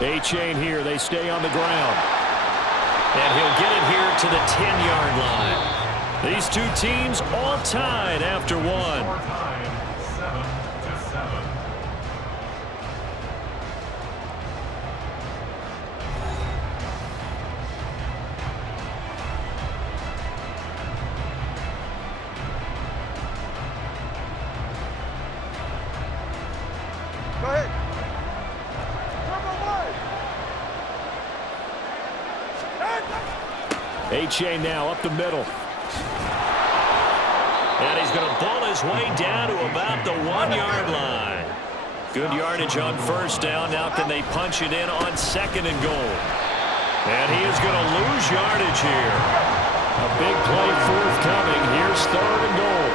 A-chain here. They stay on the ground. And he'll get it here to the 10-yard line. These two teams all tied after one. Go ahead. A-chain now up the middle. And he's going to ball his way down to about the 1-yard line. Good yardage on first down. Now can they punch it in on 2nd and goal? And he is going to lose yardage here. A big play forthcoming. Here's 3rd and goal.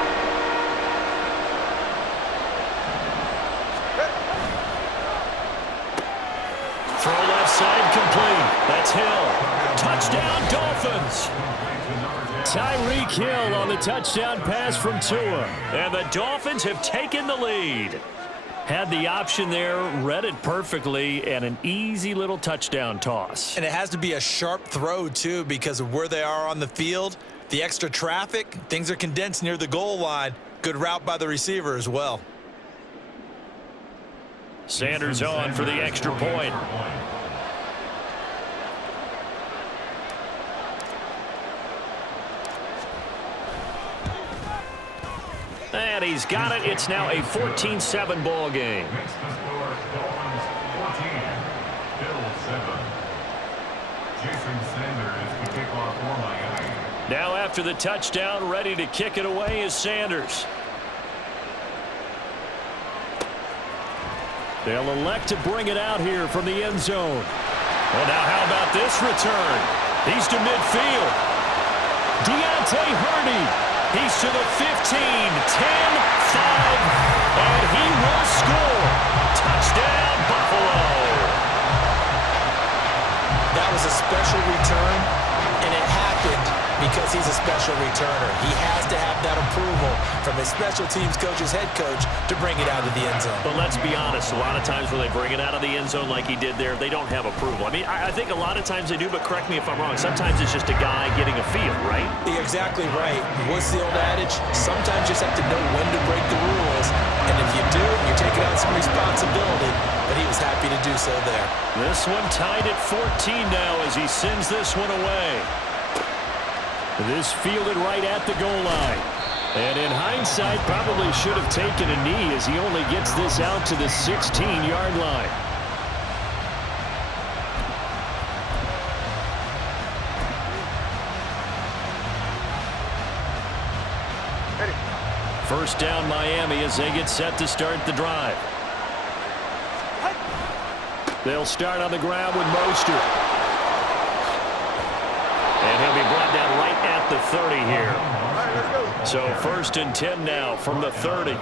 Throw left side complete. That's Hill. Touchdown, Dolphins. Tyreek Hill on the touchdown pass from Tua. And the Dolphins have taken the lead. Had the option there, read it perfectly, and an easy little touchdown toss. And it has to be a sharp throw, too, because of where they are on the field. The extra traffic, things are condensed near the goal line. Good route by the receiver as well. Sanders on for the extra point. And he's got it. It's now a 14-7 ball game. Now after the touchdown, ready to kick it away is Sanders. They'll elect to bring it out here from the end zone. Well, now how about this return? He's to midfield. Deontay Hurdy. He's to the 15, 10, 5, and he will score. Touchdown, Buffalo. That was a special return, and it happened because he's a special returner. He has to have that approval from his special teams coach's head coach to bring it out of the end zone. But let's be honest, a lot of times when they bring it out of the end zone like he did there, they don't have approval. I mean, I think a lot of times they do, but correct me if I'm wrong. Sometimes it's just a guy getting a feel, right? You're exactly right. What's the old adage? Sometimes you just have to know when to break the rules. And if you do, you're taking on some responsibility. But he was happy to do so there. This one tied at 14 now as he sends this one away. This fielded right at the goal line. And in hindsight, probably should have taken a knee as he only gets this out to the 16-yard line. First down Miami as they get set to start the drive. They'll start on the ground with Mostert. And he'll be brought down right at the 30 here. So 1st and 10 now from the 30.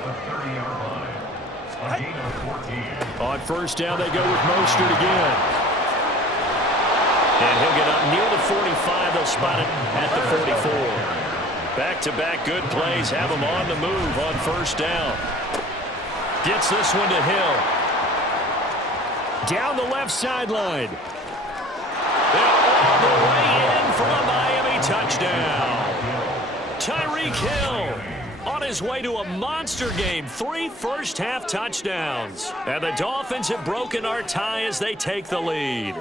On first down they go with Mostert again. And he'll get up near the 45. They'll spot it at the 44. Back-to-back good plays have him on the move on first down. Gets this one to Hill. Down the left sideline. All the way in for a Miami touchdown. Tyreek Hill on his way to a monster game. 3 first-half touchdowns. And the Dolphins have broken our tie as they take the lead.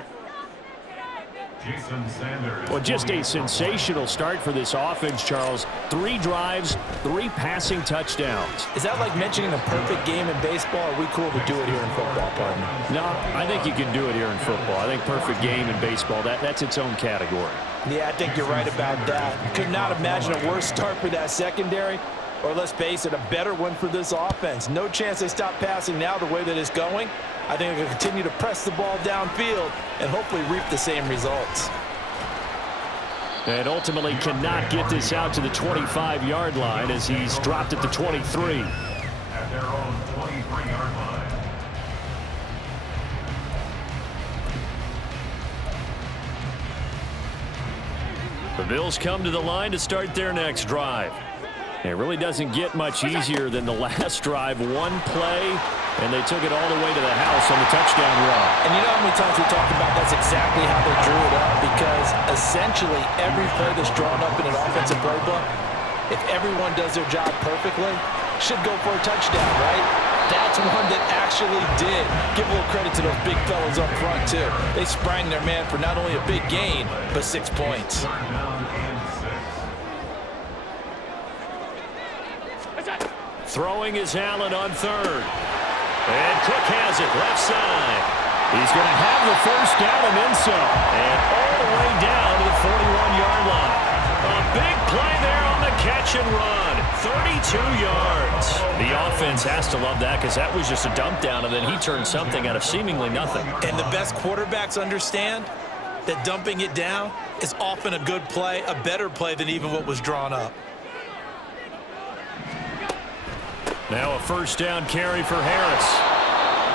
Well, just a sensational start for this offense, Charles. 3 drives, 3 passing touchdowns. Is that like mentioning a perfect game in baseball? Or are we cool to do it here in football, partner? No, I think you can do it here in football. I think perfect game in baseball, that's its own category. Yeah, I think you're right about that. Could not imagine a worse start for that secondary, or let's face it, a better one for this offense. No chance they stop passing now the way that it's going. I think they'll continue to press the ball downfield and hopefully reap the same results. And ultimately cannot get this out to the 25-yard line as he's dropped at the 23. At their own 23-yard line. The Bills come to the line to start their next drive. It really doesn't get much easier than the last drive. 1 play, And they took it all the way to the house on the touchdown run. And you know how many times we talk about that's exactly how they drew it up? Because essentially every play that's drawn up in an offensive playbook, if everyone does their job perfectly, should go for a touchdown, right? That's one that actually did. Give a little credit to those big fellas up front, too. They sprang their man for not only a big gain, but 6 points. Throwing is Allen on third. And Cook has it left side. He's going to have the first down and then some. And all the way down to the 41-yard line. A big play there on the catch and run. 32 yards. The offense has to love that because that was just a dump down, and then he turned something out of seemingly nothing. And the best quarterbacks understand that dumping it down is often a good play, a better play than even what was drawn up. Now a first down carry for Harris.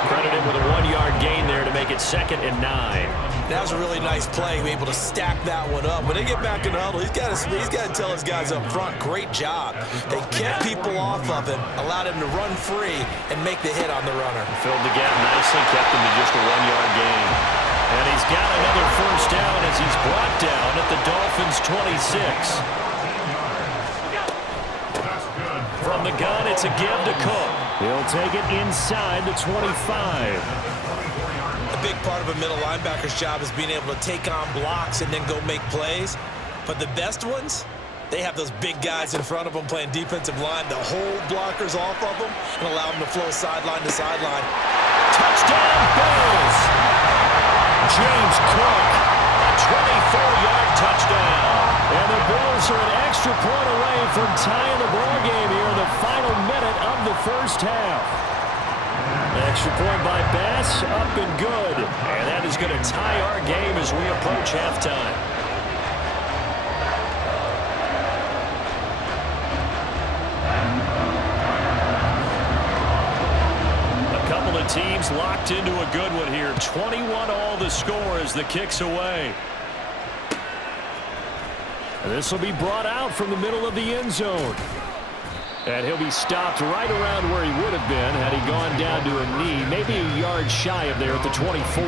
Credited with a 1-yard gain there to make it 2nd and 9. That was a really nice play, be able to stack that one up. When they get back in the huddle, he's got to tell his guys up front, great job. They kept people off of him, allowed him to run free, and make the hit on the runner. Filled the gap nicely, kept him to just a 1-yard gain. And he's got another first down as he's brought down at the Dolphins' 26. From the gun, it's a give to Cook. He'll take it inside the 25. A big part of a middle linebacker's job is being able to take on blocks and then go make plays. But the best ones, they have those big guys in front of them playing defensive line to hold blockers off of them and allow them to flow sideline to sideline. Touchdown, Bills! James Cook, a 24-yard touchdown. And the Bills are an extra point away from tying the ball game here in the final minute of the first half. Extra point by Bass, up and good. And that is going to tie our game as we approach halftime. A couple of teams locked into a good one here. 21 all the score as the kick's away. This will be brought out from the middle of the end zone. And he'll be stopped right around where he would have been had he gone down to a knee, maybe a yard shy of there at the 24.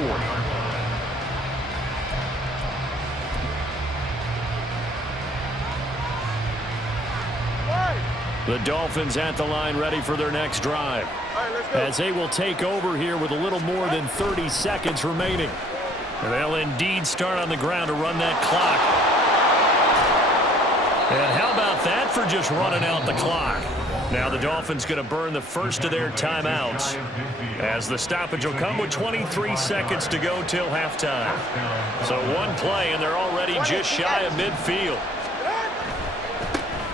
The Dolphins at the line ready for their next drive. As they will take over here with a little more than 30 seconds remaining. And they'll indeed start on the ground to run that clock. And how about that for just running out the clock? Now the Dolphins going to burn the first of their timeouts as the stoppage will come with 23 seconds to go till halftime. So one play and they're already just shy of midfield.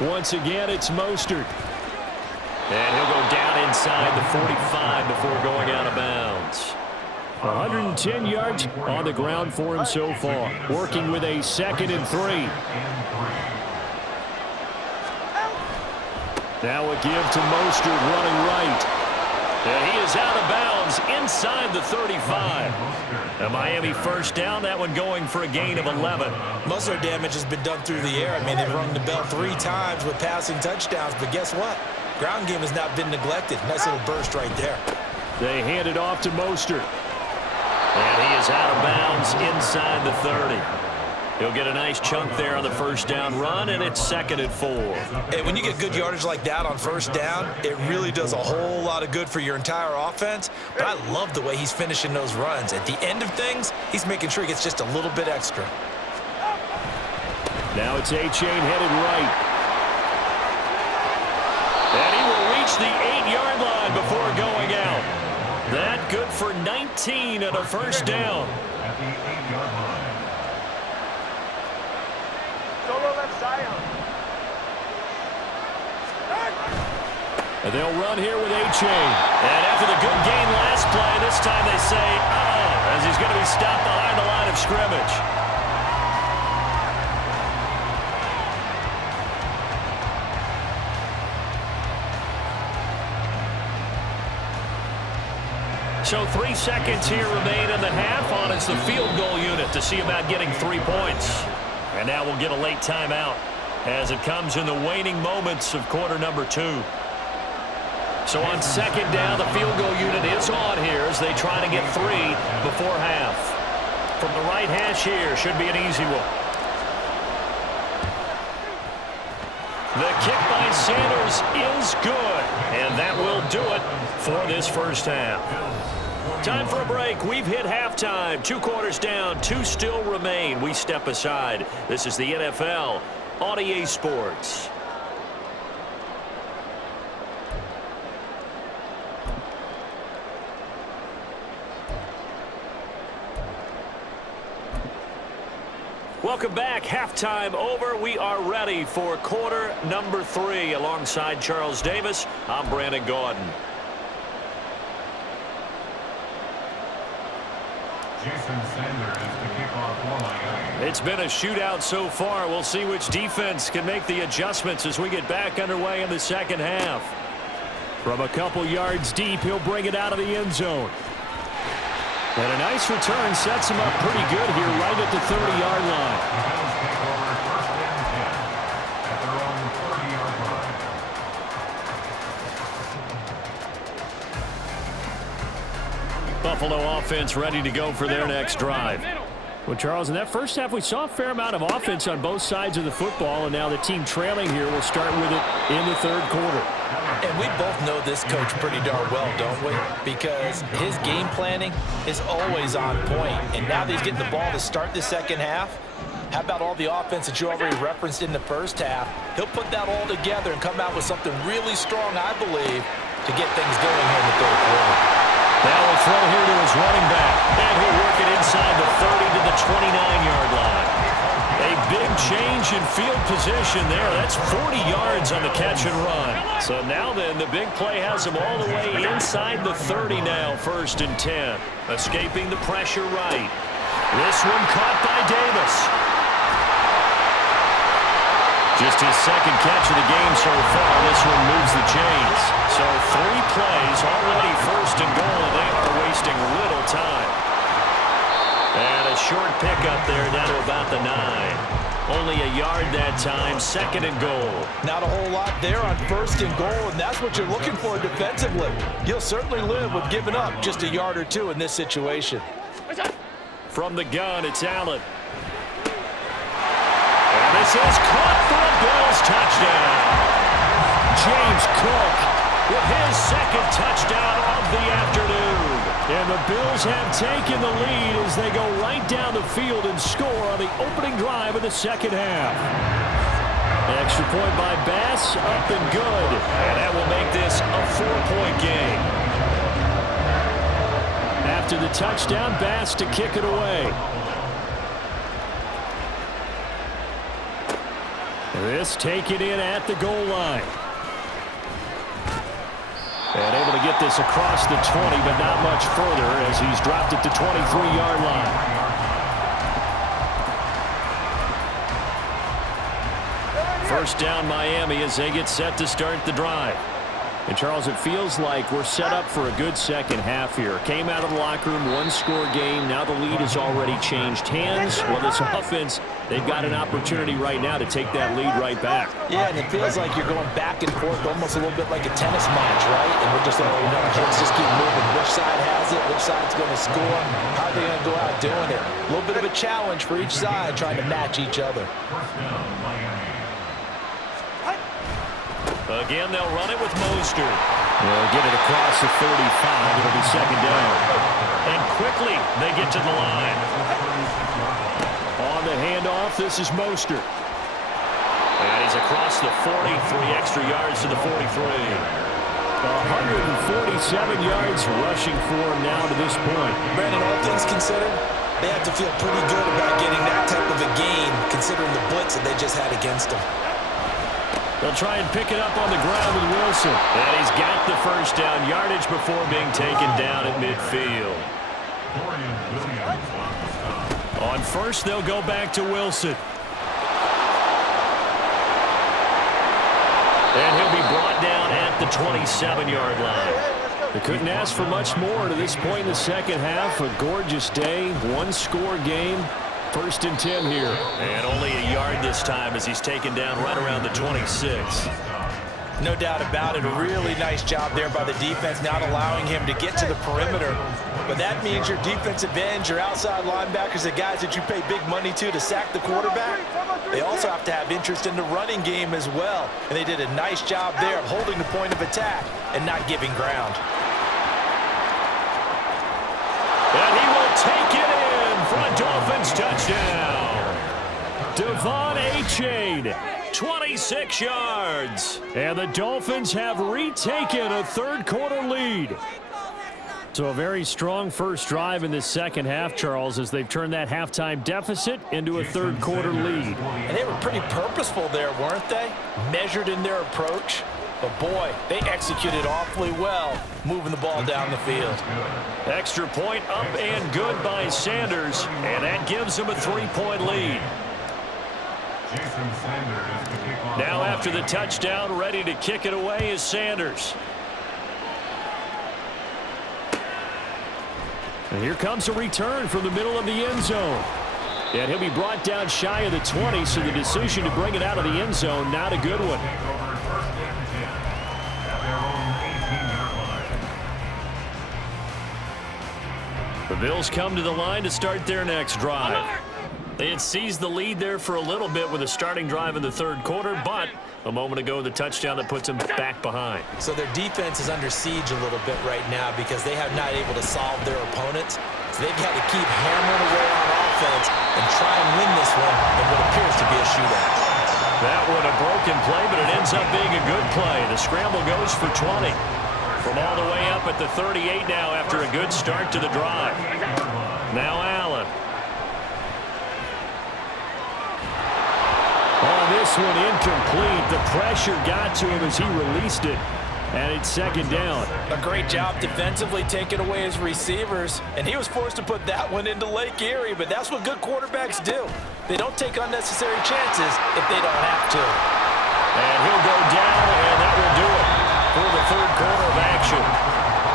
Once again, it's Mostert. And he'll go down inside the 45 before going out of bounds. 110 yards on the ground for him so far. Working with a 2nd and 3. Now a give to Mostert running right. And he is out of bounds inside the 35. A Miami first down, that one going for a gain of 11. Most of their damage has been done through the air. I mean, they've rung the bell 3 times with passing touchdowns, but guess what? Ground game has not been neglected. Nice little burst right there. They hand it off to Mostert. And he is out of bounds inside the 30. He'll get a nice chunk there on the first down run, and it's 2nd and 4. Hey, when you get good yardage like that on first down, it really does a whole lot of good for your entire offense. But I love the way he's finishing those runs. At the end of things, he's making sure he gets just a little bit extra. Now it's A-Chain headed right. And he will reach the 8-yard line before going out. That good for 19 and a first down. At the 8-yard line. And they'll run here with A-Chain. And after the good gain last play, this time they say, as he's going to be stopped behind the line of scrimmage. So 3 seconds here remain in the half on it's the field goal unit to see about getting 3 points. And now we'll get a late timeout as it comes in the waning moments of quarter number 2. So on second down, the field goal unit is on here as they try to get 3 before half. From the right hash here, should be an easy one. The kick by Sanders is good, and that will do it for this first half. Time for a break. We've hit halftime. 2 quarters down, 2 still remain. We step aside. This is the NFL on EA Sports. Welcome back. Halftime over. We are ready for quarter number 3. Alongside Charles Davis, I'm Brandon Gaudin. Jason Sanders is the kickoff line. It's been a shootout so far. We'll see which defense can make the adjustments as we get back underway in the second half. From a couple yards deep, he'll bring it out of the end zone. And a nice return sets him up pretty good here right at the 30-yard line. Buffalo offense ready to go for their next drive. Well, Charles, in that first half, we saw a fair amount of offense on both sides of the football, and now the team trailing here will start with it in the third quarter. And we both know this coach pretty darn well, don't we? Because his game planning is always on point. And now that he's getting the ball to start the second half, how about all the offense that you already referenced in the first half? He'll put that all together and come out with something really strong, I believe, to get things going here in the third quarter. Now we'll throw here to his running back. And he'll work it inside the 30 to the 29-yard line. A big change in field position there. That's 40 yards on the catch and run. So now then, the big play has him all the way inside the 30 now, 1st and 10. Escaping the pressure right. This one caught by Davis. Just his second catch of the game so far. This one moves the chains. So 3 plays, already 1st and goal. They are wasting little time. And a short pickup there down to about the 9. Only a yard that time, 2nd and goal. Not a whole lot there on 1st and goal, and that's what you're looking for defensively. You'll certainly live with giving up just a yard or 2 in this situation. From the gun, it's Allen. And this is caught for a Bills touchdown. James Cook with his 2nd touchdown of the afternoon. And the Bills have taken the lead as they go right down the field and score on the opening drive of the second half. Extra point by Bass, up and good. And that will make this a 4-point game. After the touchdown, Bass to kick it away. This taken in at the goal line. And able to get this across the 20, but not much further as he's dropped it to 23-yard line. First down Miami as they get set to start the drive. And Charles, it feels like we're set up for a good second half here. Came out of the locker room, 1-score game. Now the lead has already changed hands. Well, this offense, they've got an opportunity right now to take that lead right back. Yeah, and it feels like you're going back and forth, almost a little bit like a tennis match, right? And we're just letting heads just keep moving. Which side has it? Which side's going to score? How are they going to go out doing it? A little bit of a challenge for each side, trying to match each other. Again, they'll run it with Mostert. They'll get it across the 35. It'll be 2nd down. And quickly, they get to the line. On the handoff, this is Mostert. And he's across the 40, 3 extra yards to the 43. 147 yards rushing for him now to this point. Brandon, all things considered, they have to feel pretty good about getting that type of a gain, considering the blitz that they just had against them. They'll try and pick it up on the ground with Wilson. And he's got the first down yardage before being taken down at midfield. On first, they'll go back to Wilson. And he'll be brought down at the 27-yard line. They couldn't ask for much more to this point in the second half. A gorgeous day, 1-score game. 1st and 10 here. And only a yard this time as he's taken down right around the 26. No doubt about it. A really nice job there by the defense, not allowing him to get to the perimeter. But that means your defensive ends, your outside linebackers, the guys that you pay big money to sack the quarterback, they also have to have interest in the running game as well. And they did a nice job there of holding the point of attack and not giving ground. And he will take it in for a Dolphins touchdown. Devon Achane, 26 yards. And the Dolphins have retaken a third-quarter lead. So a very strong first drive in the second half, Charles, as they've turned that halftime deficit into a third-quarter lead. And they were pretty purposeful there, weren't they? Measured in their approach. But, boy, they executed awfully well moving the ball down the field. Extra point up and good by Sanders, and that gives them a 3-point lead. Now after the touchdown, ready to kick it away is Sanders. And here comes a return from the middle of the end zone. And he'll be brought down shy of the 20, so the decision to bring it out of the end zone, not a good one. The Bills come to the line to start their next drive. They had seized the lead there for a little bit with a starting drive in the third quarter, but a moment ago the touchdown that puts them back behind. So their defense is under siege a little bit right now because they have not able to solve their opponents. So they've got to keep hammering away on offense and try and win this one in what appears to be a shootout. That one a broken play, but it ends up being a good play. The scramble goes for 20. From all the way up at the 38 now after a good start to the drive. Now Allen. Oh, this one incomplete. The pressure got to him as he released it. And it's second down. A great job defensively taking away his receivers. And he was forced to put that one into Lake Erie. But that's what good quarterbacks do. They don't take unnecessary chances if they don't have to. And he'll go down, and that will do it for the third quarter of action.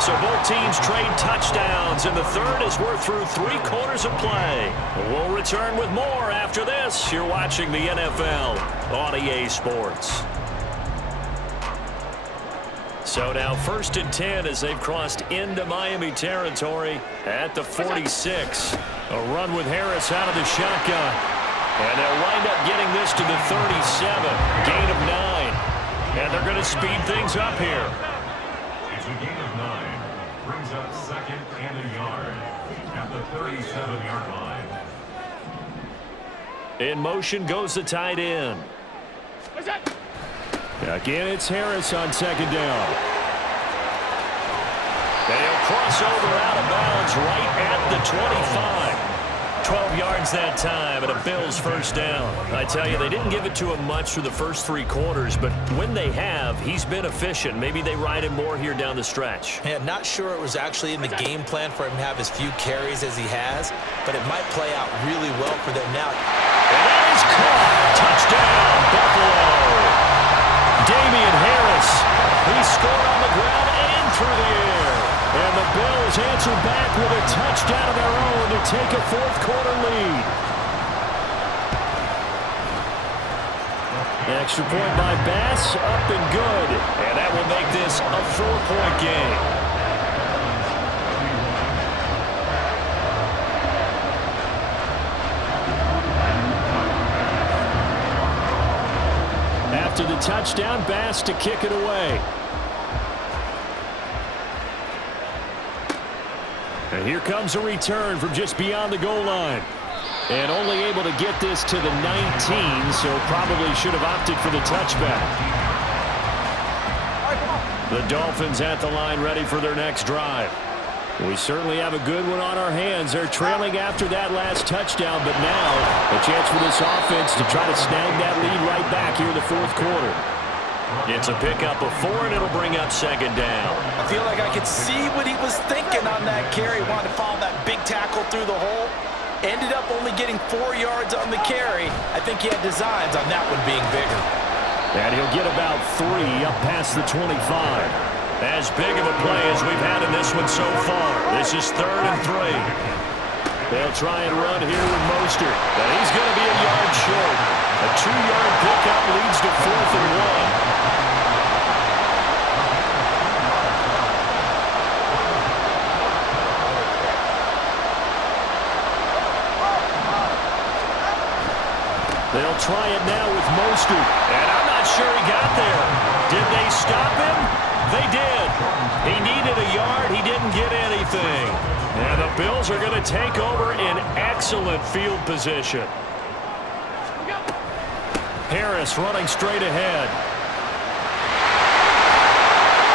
So both teams trade touchdowns, and the third as we're through 3 quarters of play. We'll return with more after this. You're watching the NFL on EA Sports. So now 1st and 10 as they've crossed into Miami territory at the 46. A run with Harris out of the shotgun. And they'll wind up getting this to the 37. Gain of 9. And they're going to speed things up here. It's a gain of 9. Brings up 2nd and a yard at the 37-yard line. In motion goes the tight end. Again, it's Harris on 2nd down. And he'll cross over out of bounds right at the 25. 12 yards that time, and a Bills first down. I tell you, they didn't give it to him much through the first 3 quarters, but when they have, he's been efficient. Maybe they ride him more here down the stretch. Yeah, not sure it was actually in the game plan for him to have as few carries as he has, but it might play out really well for them now. And that is caught. Touchdown, Buffalo. Damian Harris, he scored on the ground and through the air. And the Bills answer back with a touchdown of their own to take a 4th quarter lead. Extra point by Bass, up and good. And that will make this a 4-point game. After the touchdown, Bass to kick it away. And here comes a return from just beyond the goal line. And only able to get this to the 19, so probably should have opted for the touchback. The Dolphins at the line ready for their next drive. We certainly have a good one on our hands. They're trailing after that last touchdown, but now a chance for this offense to try to snag that lead right back here in the 4th quarter. It's a pickup of 4, and it'll bring up 2nd down. I feel like I could see what he was thinking on that carry. Wanted to follow that big tackle through the hole. Ended up only getting 4 yards on the carry. I think he had designs on that one being bigger. And he'll get about 3 up past the 25. As big of a play as we've had in this one so far. This is 3rd and 3. They'll try and run here with Mostert. But he's going to be a yard short. A 2-yard pickup leads to 4th and 1. They'll try it now with Mostert. And I'm not sure he got there. Did they stop him? They did. He needed a yard. He didn't get anything. And the Bills are going to take over in excellent field position. Harris running straight ahead.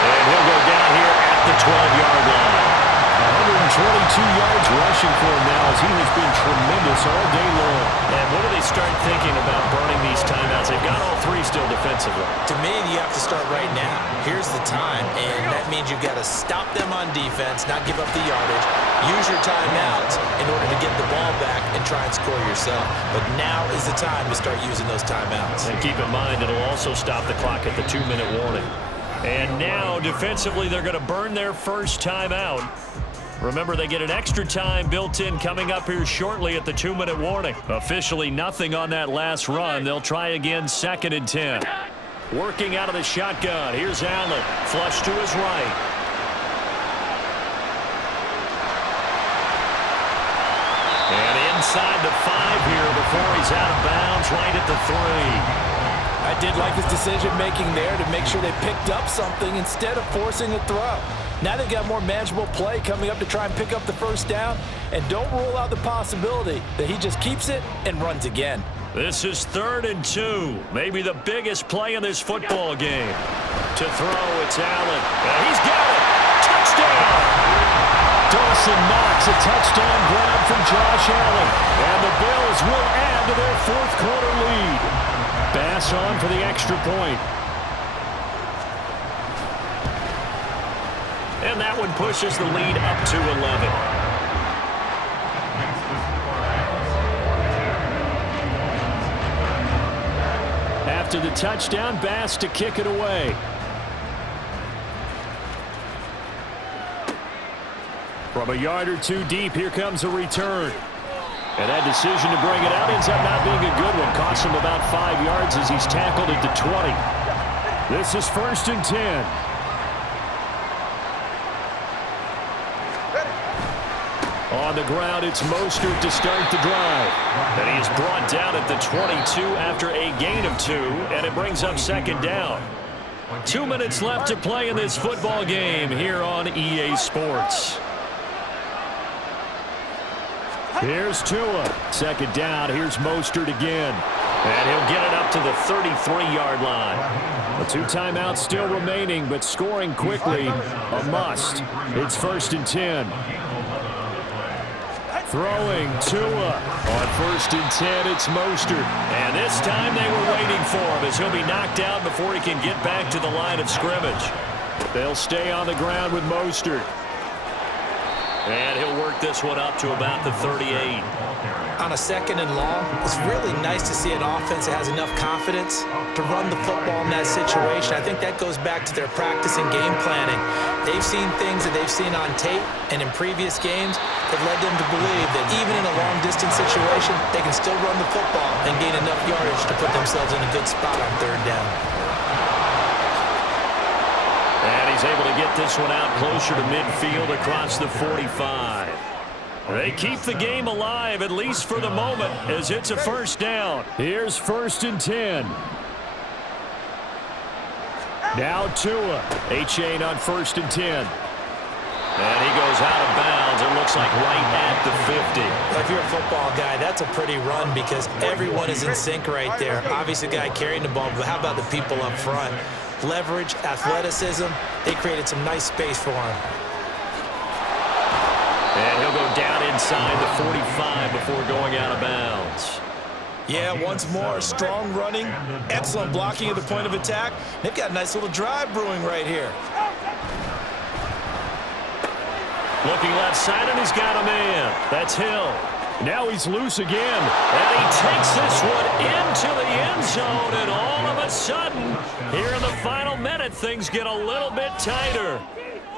And he'll go down here at the 12-yard line. 122 yards rushing for him now as he has been tremendous all day long. And what do they start thinking about burning these timeouts? They've got all three still defensively. To me, you have to start right now. Here's the time, and that means you've got to stop them on defense, not give up the yardage. Use your timeouts in order to get the ball back and try and score yourself. But now is the time to start using those timeouts. And keep in mind, it'll also stop the clock at the 2-minute warning. And now, defensively, they're going to burn their first timeout. Remember, they get an extra time built in coming up here shortly at the 2-minute warning. Officially nothing on that last run. They'll try again, 2nd and 10. Working out of the shotgun. Here's Allen. Flush to his right. And inside the 5 here before he's out of bounds, right at the 3. I did like his decision-making there to make sure they picked up something instead of forcing a throw. Now they've got more manageable play coming up to try and pick up the first down, and don't rule out the possibility that he just keeps it and runs again. This is 3rd and 2. Maybe the biggest play in this football game. To throw, it's Allen. And he's got it. Touchdown! Dawson knocks a touchdown grab from Josh Allen. And the Bills will add to their 4th quarter lead. Bass on for the extra point. And that one pushes the lead up to 11. After the touchdown, Bass to kick it away. From a yard or two deep, here comes a return. And that decision to bring it out ends up not being a good one. Costs him about 5 yards as he's tackled at the 20. This is 1st and 10. On the ground, it's Mostert to start the drive. And he is brought down at the 22 after a gain of 2, and it brings up 2nd down. 2 minutes left to play in this football game here on EA Sports. Here's Tua. 2nd down. Here's Mostert again. And he'll get it up to the 33-yard line. The 2 timeouts still remaining, but scoring quickly, a must. It's 1st and 10. Throwing Tua. On 1st and 10, it's Mostert. And this time they were waiting for him as he'll be knocked out before he can get back to the line of scrimmage. They'll stay on the ground with Mostert. And he'll work this one up to about the 38. On a 2nd and long, it's really nice to see an offense that has enough confidence to run the football in that situation. I think that goes back to their practice and game planning. They've seen things that they've seen on tape and in previous games that led them to believe that even in a long-distance situation, they can still run the football and gain enough yardage to put themselves in a good spot on 3rd down. And he's able to get this one out closer to midfield across the 45. They keep the game alive, at least for the moment, as it's a 1st down. Here's 1st and 10. Now Tua. A-chain on 1st and 10. And he goes out of bounds. It looks like right at the 50. If you're a football guy, that's a pretty run because everyone is in sync right there. Obviously, the guy carrying the ball, but how about the people up front? Leverage, athleticism, they created some nice space for him. And he'll go down inside the 45 before going out of bounds. Yeah, once more, strong running, excellent blocking at the point of attack. They've got a nice little drive brewing right here. Looking left side, and he's got a man. That's Hill. Now he's loose again. And he takes this one into the end zone, and all of a sudden, here in the final minute, things get a little bit tighter.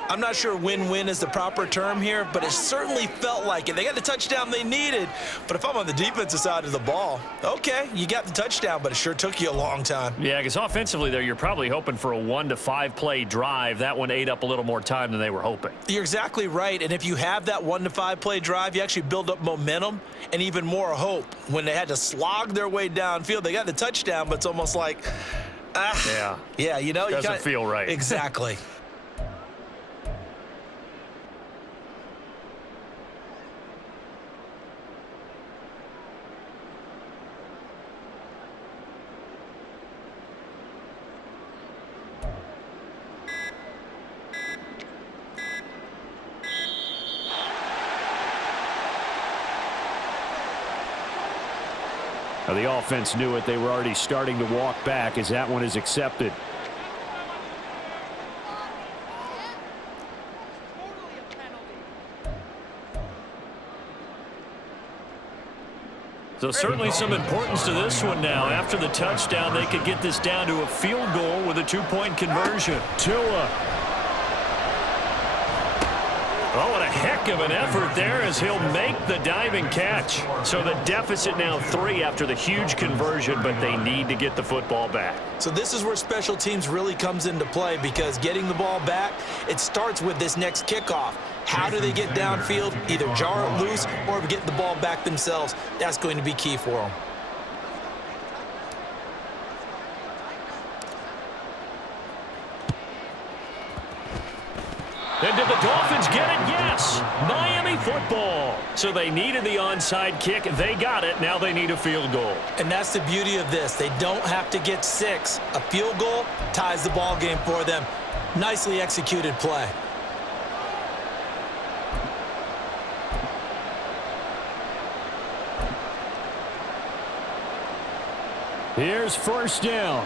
I'm not sure win-win is the proper term here, but it certainly felt like it. They got the touchdown they needed, but if I'm on the defensive side of the ball, okay, you got the touchdown, but it sure took you a long time. Yeah, because offensively there, you're probably hoping for a 1 to 5 play drive. That one ate up a little more time than they were hoping. You're exactly right, and if you have that 1 to 5 play drive, you actually build up momentum and even more hope. When they had to slog their way downfield, they got the touchdown, but it's almost like, yeah, you know, doesn't feel right. Exactly. Now, the offense knew it. They were already starting to walk back as that one is accepted. So certainly some importance to this one now. After the touchdown, they could get this down to a field goal with a 2-point conversion. Tua. Oh, what a heck of an effort there as he'll make the diving catch. So the deficit now 3 after the huge conversion, but they need to get the football back. So this is where special teams really comes into play, because getting the ball back, it starts with this next kickoff. How do they get downfield? Either jar it loose or get the ball back themselves. That's going to be key for them. And did the Dolphins get it? Yes. Miami football. So they needed the onside kick. They got it. Now they need a field goal. And that's the beauty of this. They don't have to get 6. A field goal ties the ball game for them. Nicely executed play. Here's first down.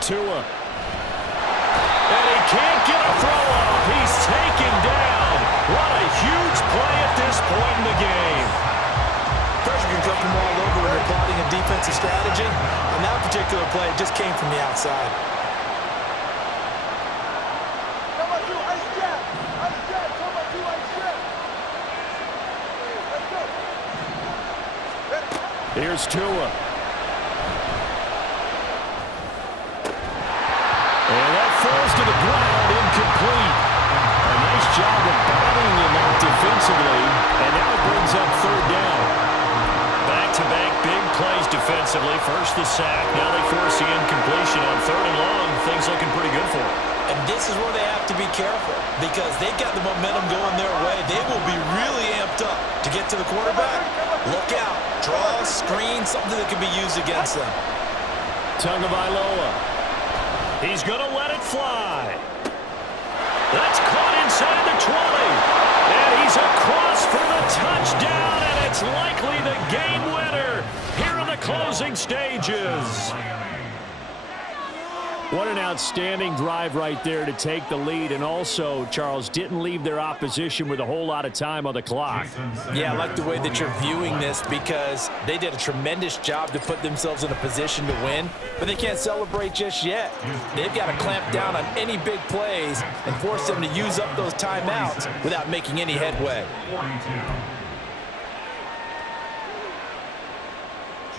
Tua. And he can't get a throw off. He's taken down. What a huge play at this point in the game. Pressure can come from all over when you're plotting a defensive strategy. On that particular play, it just came from the outside. Here's Tua. And that falls to the ground, incomplete. A nice job of bothering him out defensively, and now it brings up third down. Back-to-back big plays defensively. First the sack, now they force the incompletion on 3rd and long. Things looking pretty good for them. And this is where they have to be careful, because they've got the momentum going their way. They will be really amped up to get to the quarterback. Look out. Draw, screen, something that can be used against them. Tagovailoa. He's going to let it fly. That's caught inside the 20. And he's across for the touchdown, and it's likely the game winner here in the closing stages. What an outstanding drive right there to take the lead. And also, Charles, didn't leave their opposition with a whole lot of time on the clock. Yeah, I like the way that you're viewing this, because they did a tremendous job to put themselves in a position to win, but they can't celebrate just yet. They've got to clamp down on any big plays and force them to use up those timeouts without making any headway. 42.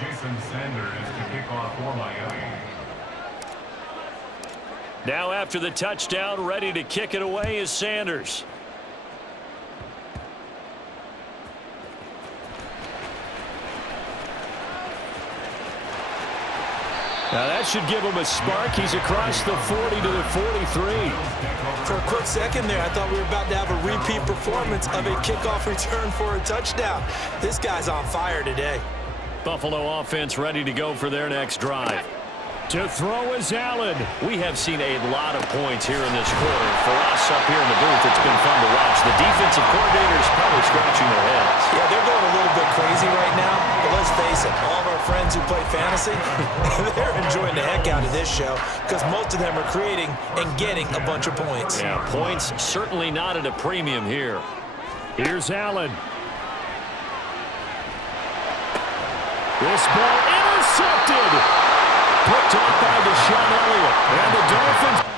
Jason Sanders to kick off for Miami. Now after the touchdown, ready to kick it away is Sanders. Now that should give him a spark. He's across the 40 to the 43. For a quick second there, I thought we were about to have a repeat performance of a kickoff return for a touchdown. This guy's on fire today. Buffalo offense ready to go for their next drive. To throw is Allen. We have seen a lot of points here in this quarter. For us up here in the booth, it's been fun to watch. The defensive coordinators probably scratching their heads. Yeah, they're going a little bit crazy right now. But let's face it, all of our friends who play fantasy, they're enjoying the heck out of this show, because most of them are creating and getting a bunch of points. Yeah, points certainly not at a premium here. Here's Allen. This ball intercepted. Picked off by Deshaun Elliott. And the Dolphins